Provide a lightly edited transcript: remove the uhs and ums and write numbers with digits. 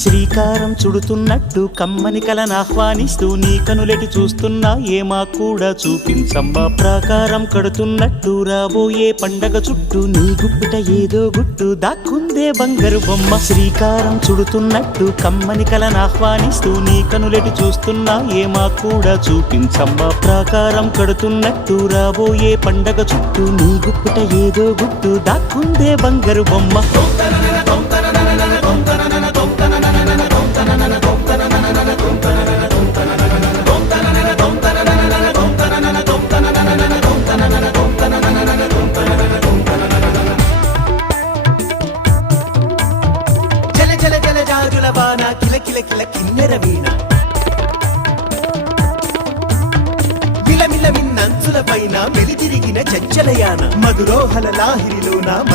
శ్రీకారం చుడుతున్నట్టు కమ్మని కలనాహ్వానిస్తూ నీ కనులెటి చూస్తున్నా ఏమా కూడా చూపించమ్మా ప్రాకారం కడుతున్నట్టు రాబోయే పండగ చుట్టూ నీ గుప్పిట ఏదో గుట్టు దాక్కుందే బంగారు బొమ్మ శ్రీకారం చుడుతున్నట్టు కమ్మని కలనాహ్వానిస్తూ నీ కనులెటి చూస్తున్నా ఏమా కూడా చూపించమ్మా ప్రాకారం కడుతున్నట్టు రాబోయే పండగ చుట్టూ నీ గుప్పిట ఏదో గుట్టు దాక్కుందే బంగారు బొమ్మ కిల కిల కిల కిన్నెర వీణ విలమిల మిన్నంచుల పైన మెలితిరిగిన చంచలయాన మధురోహల లాహిరిలోన